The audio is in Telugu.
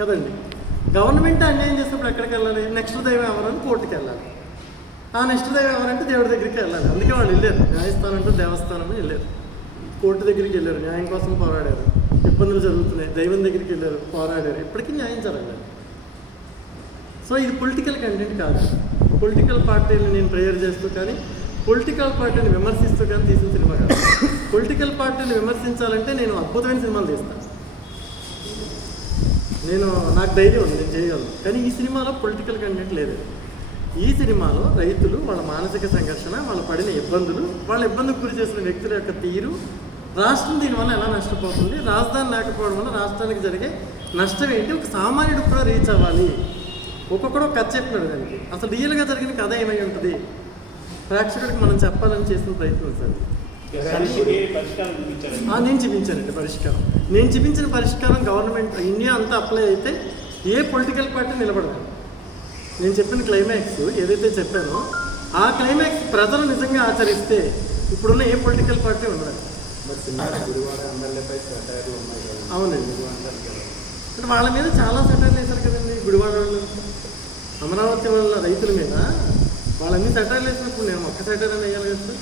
కదండి. గవర్నమెంట్ అన్యాయం చేసినప్పుడు ఎక్కడికి వెళ్ళాలి? నెక్స్ట్ దైవం ఎవరని కోర్టుకి వెళ్ళాలి. ఆ నెక్స్ట్ దైవం ఎవరంటే దేవుడి దగ్గరికి వెళ్ళాలి. అందుకే వాళ్ళు వెళ్ళారు. న్యాయస్థానం అంటే దేవస్థానం వెళ్ళారు. కోర్టు దగ్గరికి వెళ్ళారు. న్యాయం కోసం పోరాడారు. ఇబ్బందులు జరుగుతున్నాయి. దైవం దగ్గరికి వెళ్ళారు. పోరాడారు. ఇప్పటికీ న్యాయం జరగలేదు. సో ఇది పొలిటికల్ కంటెంట్ కాదు. పొలిటికల్ పార్టీని నేను ప్రేయర్ చేస్తూ కానీ పొలిటికల్ పార్టీని విమర్శిస్తూ కానీ తీసిన సినిమా కాదు. పొలిటికల్ పార్టీని విమర్శించాలంటే నేను అద్భుతమైన సినిమాలు తీస్తాను. నేను నాకు ధైర్యం ఉంది నేను చేయగలను. కానీ ఈ సినిమాలో పొలిటికల్ కంటెంట్ లేదు. ఈ సినిమాలో రైతులు వాళ్ళ మానసిక సంఘర్షణ వాళ్ళు పడిన ఇబ్బందులు వాళ్ళ ఇబ్బందికి గురి చేసిన వ్యక్తుల యొక్క తీరు రాష్ట్రం దీనివల్ల ఎలా నష్టపోతుంది రాజధాని లేకపోవడం వల్ల రాష్ట్రానికి జరిగే నష్టం ఏంటి ఒక సామాన్యుడు కూడా రీచ్ అవ్వాలి. ఒక్కొక్కడో కథ చెప్పినాడు దానికి. అసలు రియల్గా జరిగిన కథ ఏమై ఉంటుంది? ప్రేక్షకుడికి మనం చెప్పాలని చేసిన ప్రయత్నం సార్. నేను చూపించానండి పరిష్కారం. నేను చూపించిన పరిష్కారం గవర్నమెంట్ ఇండియా అంతా అప్లై అయితే ఏ పొలిటికల్ పార్టీ నిలబడదు. నేను చెప్పిన క్లైమాక్స్ ఏదైతే చెప్పానో ఆ క్లైమాక్స్ ప్రజలు నిజంగా ఆచరిస్తే ఇప్పుడున్న ఏ పొలిటికల్ పార్టీ ఉండదు. అవునండి. అంటే వాళ్ళ మీద చాలా సెటైర్లు వేశారు కదండి గుడివాడ వాళ్ళు. అమరావతి వాళ్ళ రైతుల మీద వాళ్ళన్ని సెటైర్లు వేసినప్పుడు నేను ఒక్క సెటైర్ అని వేయాలి కదా సార్?